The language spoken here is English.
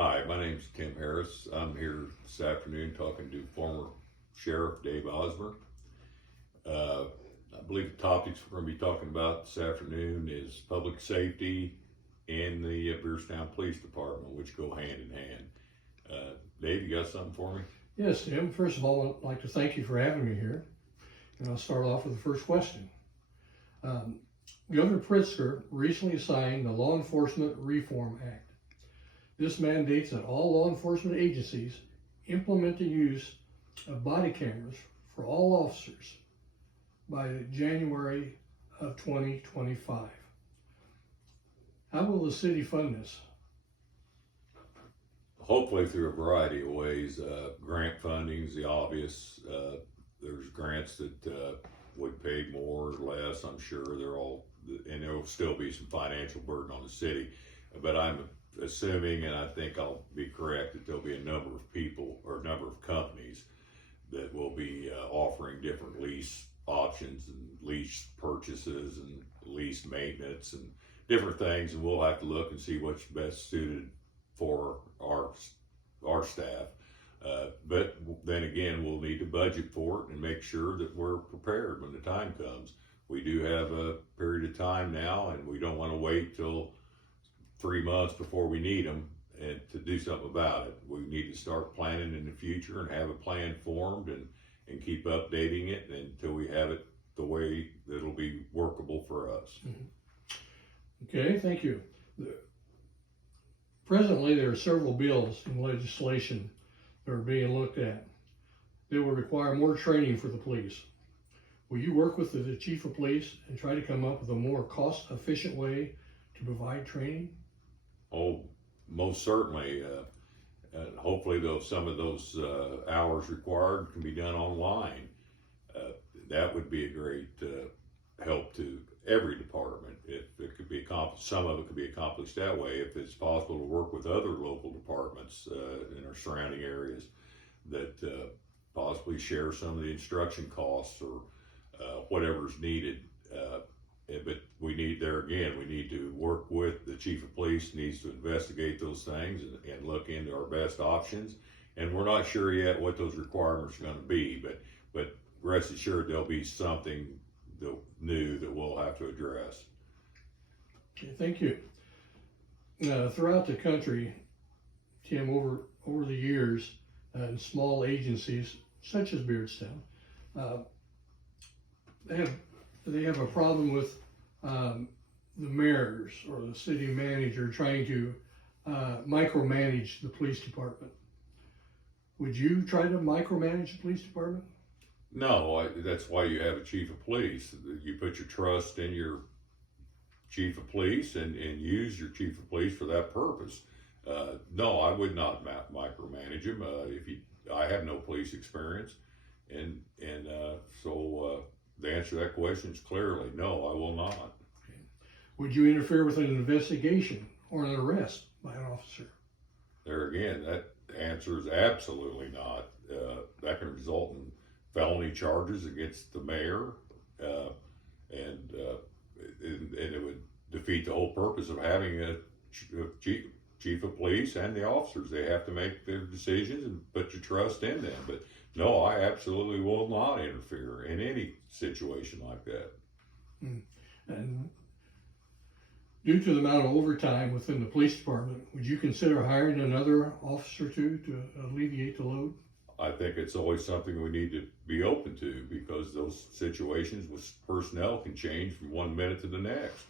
Hi, my name's Tim Harris. I'm here this afternoon talking to former Sheriff Dave Osmer. I believe the topics we're going to be talking about this afternoon is public safety and the Beerstown Police Department, which go hand in hand. Dave, you got something for me? Yes, Tim. First of all, I'd like to thank you for having me here. And I'll start off with the first question. Governor Pritzker recently signed the Law Enforcement Reform Act. This mandates that all law enforcement agencies implement the use of body cameras for all officers by January of 2025. How will the city fund this? Hopefully through a variety of ways. Grant funding is the obvious. There's grants that would pay more or less, I'm sure. And there will still be some financial burden on the city. But I'm assuming, and I think I'll be correct, that there'll be a number of people or a number of companies that will be offering different lease options and lease purchases and lease maintenance and different things, and we'll have to look and see what's best suited for our staff. But then again, we'll need to budget for it and make sure that we're prepared when the time comes. We do have a period of time now, and we don't want to wait till 3 months before we need them and to do something about it. We need to start planning in the future and have a plan formed and keep updating it until we have it the way that it'll be workable for us. Okay, thank you. Presently, there are several bills in legislation that are being looked at. They will require more training for the police. Will you work with the chief of police and try to come up with a more cost-efficient way to provide training? Oh, most certainly. Hopefully, some of those hours required can be done online. That would be a great help to every department. If it could be accomplished, some of it could be accomplished that way. If it's possible to work with other local departments in our surrounding areas that possibly share some of the instruction costs or whatever's needed. But we need to work with the chief of police, needs to investigate those things and look into our best options. And we're not sure yet what those requirements are going to be, but rest assured there'll be something new that we'll have to address. Okay, thank you. Throughout the country, Tim, over the years, in small agencies such as Beardstown, they have a problem with the mayors or the city manager trying to micromanage the police department. Would you try to micromanage the police department? No, that's why you have a chief of police. You put your trust in your chief of police and use your chief of police for that purpose. No, I would not micromanage him. I have no police experience, and so the answer to that question is clearly no, I will not. Okay. Would you interfere with an investigation or an arrest by an officer? There again, that answer is absolutely not. That can result in felony charges against the mayor, and it would defeat the whole purpose of having a chief of police and the officers. They have to make their decisions and put your trust in them. But no, I absolutely will not interfere in any situation like that. And due to the amount of overtime within the police department, would you consider hiring another officer or two to alleviate the load? I think it's always something we need to be open to, because those situations with personnel can change from 1 minute to the next.